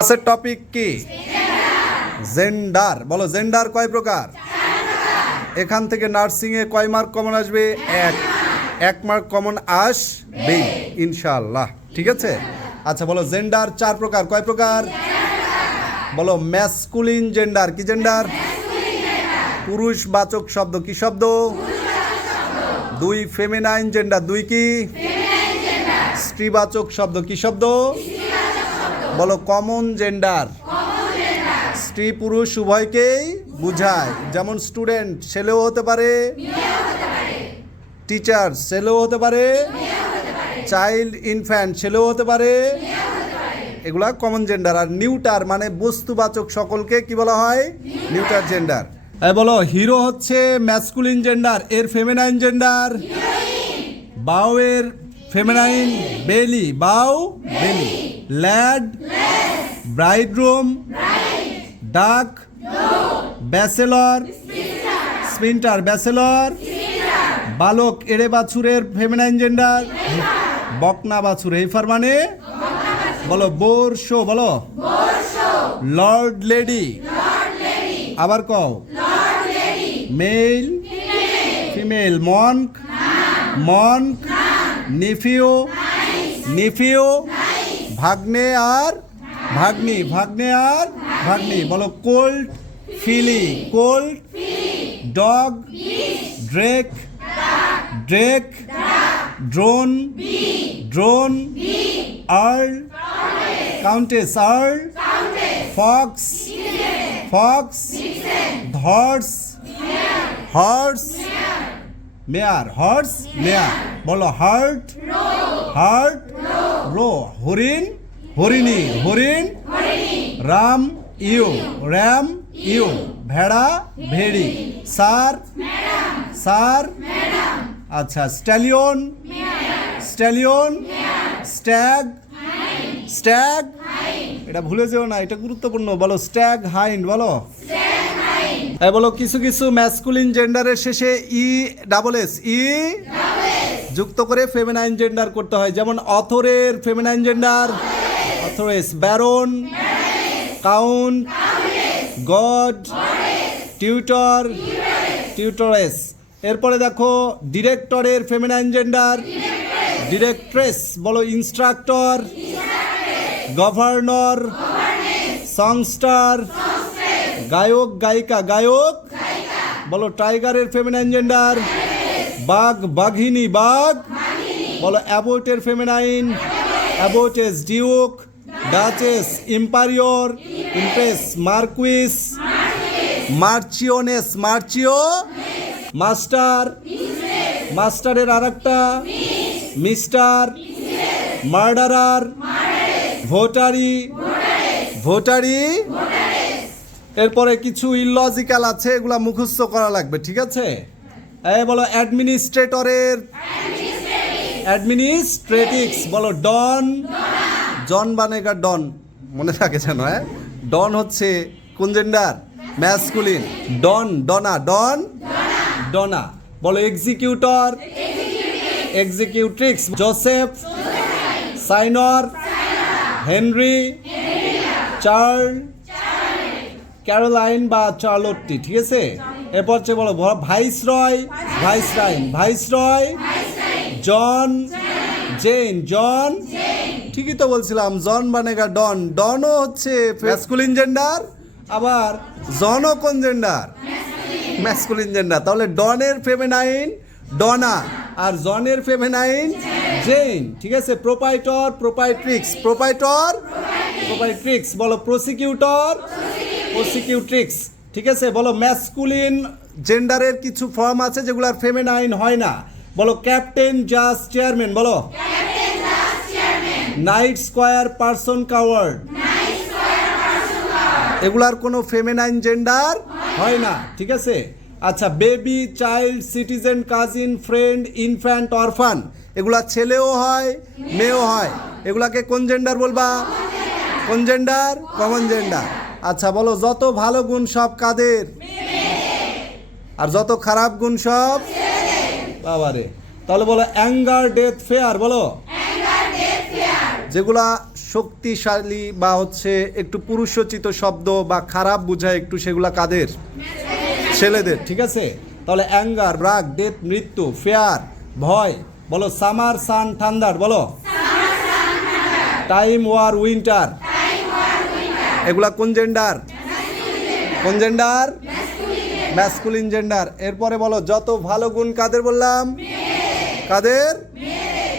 ক্লাসের টপিক কি? জেন্ডার। বলো জেন্ডার কয় প্রকার? এখান থেকে নার্সিং এ কয় মার্ক কমন আসবে? এক মার্ক কমন আসবে ইনশাআল্লাহ। ঠিক আছে, আচ্ছা বলো জেন্ডার চার প্রকার। কয় প্রকার? বলো ম্যাসকুলিন জেন্ডার। কি জেন্ডার? পুরুষবাচক শব্দ। কি শব্দ? দুই ফেমিনাইন জেন্ডার। দুই কি? স্ত্রীবাচক শব্দ। কি শব্দ? বলো কমন জেন্ডার। স্ত্রী পুরুষ উভয়কেই বুঝায়। যেমন স্টুডেন্ট ছেলেও হতে পারে, টিচার ছেলেও হতে পারে, চাইল্ড ইনফ্যান্ট ছেলেও হতে পারে, এগুলা কমন জেন্ডার। আর নিউটার মানে বস্তুবাচক সকলকে কি বলা হয়? Neuter gender. বলো হিরো হচ্ছে ম্যাসকুলিন জেন্ডার, এর ফেমিনাইন জেন্ডার বাউ, এর ফেমিনাইন বেলি, বাউ বেলি। ল্যাড ব্রাইডরুম, ডাক ব্যাচেলর, স্পিন্টার ব্যাচেলর। বালক এড়ে বাছুরের ফেমিনাইন জেন্ডার বকনা বাছুর। এইফার মানে বলো বোর শো। বলো লর্ড লেডি। আবার কও মেল ফিমেল। মনক মনক। নিফিও নিফিও। ভাগ্নে আর ভাগ্নি, ভাগ্নে আর ভাগ্নি। বলো colt filly, colt. Duck drake drake. Drone drone. Earl countess, earl. Fox fox. Horse horse. Mare, horse mare. বলো হার্ট হার্ট। রো হরিণ হরিণী, হরিণ। Ram ewe, ram ewe. ভেড়া ভেড়ি। সার সার। আচ্ছা স্ট্যালিয়ন স্ট্যালিয়ন। Stag stag. এটা ভুলে যেও না, এটা গুরুত্বপূর্ণ। বলো স্ট্যাগ হাইন্ড। বলো বলো কিছু কিছু ম্যাসকুলিন জেন্ডারের শেষে ই ডাবল এস, ই যুক্ত করে ফেমিনাইন জেন্ডার করতে হয়। যেমন অথরের feminine gender authoress. Baron count, god, tutor tutoress. এরপরে দেখো ডিরেক্টরের ফেমিনাইন জেন্ডার ডিরেক্ট্রেস। বলো ইনস্ট্রাক্টর, গভর্নর, সংস্টার। গায়ক গায়িকা, গায়ক। বলো টাইগারের ফেমিনাইন জেন্ডার বাঘ বাঘিনী, বাঘ। বলো অ্যাবোটের feminine abbess. Duke duchess, emperor empress, marquis marchioness, মার্চিও। মাস্টার মাস্টারের আর একটা মিস্টার। মার্ডারার ভোটারি ভোটারি। এরপরে কিছু ইললজিক্যাল আছে, এগুলা মুখস্থ করা লাগবে। ঠিক আছে, বলো অ্যাডমিনিস্ট্রেটরের অ্যাডমিনিস্ট্রেটিক্স। বলো ডন, জন বানেগা ডন, মনে থাকে যেন। ডন হচ্ছে কোন জেন্ডার? ম্যাসকুলিন। ডন ডনা, ডন ডনা। বলো এক্সিকিউটর এক্সিকিউট্রিক্স। জোসেফ সাইনর, হেনরি, চার্ল, ক্যারোলাইন বা চার্লোট্টি। ঠিক আছে, এরপর হচ্ছে বলো ভাইসরয় ভাইসরাইন, ভাইসরয়। জন জেন, জন। ঠিকই তো বলছিলাম, জন বানেগা ডন। ডনও হচ্ছে ম্যাসকুলিন জেন্ডার, আবার জনও কোন জেন্ডার? Masculine gender. তাহলে ডনের ফেমিনাইন ডনা আর জনের ফেমিনাইন জেন। ঠিক আছে, প্রোপাইটর প্রোপাইট্রিক্স, প্রোপাইটর প্রোপাইট্রিক্স। বলো প্রসিকিউটর প্রসিকিউট্রিক্স। ঠিক আছে, বলো ম্যাসকুলিন জেন্ডারের কিছু ফর্ম আছে যেগুলোর ফেমিনাইন হয় না। বলো ক্যাপ্টেন, জাজ, চেয়ারম্যান। বলো নাইট স্কোয়ার, পারসন, কাওয়ার্ড। এগুলার কোনো ফেমিনাইন জেন্ডার হয় না। ঠিক আছে, আচ্ছা baby, child, citizen, cousin, friend, infant, অরফান, এগুলা ছেলেও হয় মেয়েও হয়। এগুলাকে কোন জেন্ডার বলবা? কোন জেন্ডার? Common gender. আচ্ছা বলো যত ভালো গুণ সব কাদের? আর যত খারাপ গুণ সব বাবারে। তাহলে বলো অ্যাঙ্গার, ডেথ, ফেয়ার। বলো যেগুলা শক্তিশালী বা হচ্ছে একটু পুরুষোচিত শব্দ বা খারাপ বোঝায় একটু, সেগুলা কাদের? ছেলেদের। ঠিক আছে, তাহলে অ্যাঙ্গার রাগ, ডেথ মৃত্যু, ফেয়ার ভয়, বলো সামার সান ঠান্ডার, বলো টাইম ওয়ার উইন্টার, এগুলা কোন জেন্ডার? কোন জেন্ডার? Masculine gender. এরপরে বলো যত ভালো গুণ কাদের বললাম? কাদের?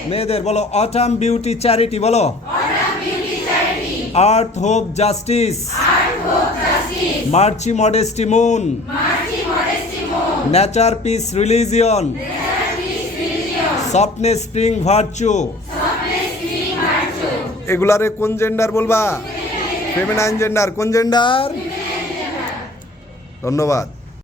মেয়েদের। বলো অটাম বিউটি চ্যারিটি, বলো earth hope justice, mercy modesty moon, nature peace religion, softness spring virtue, এগুলারে কোন জেন্ডার বলবা? Feminine gender. কোন জেন্ডার? ধন্যবাদ।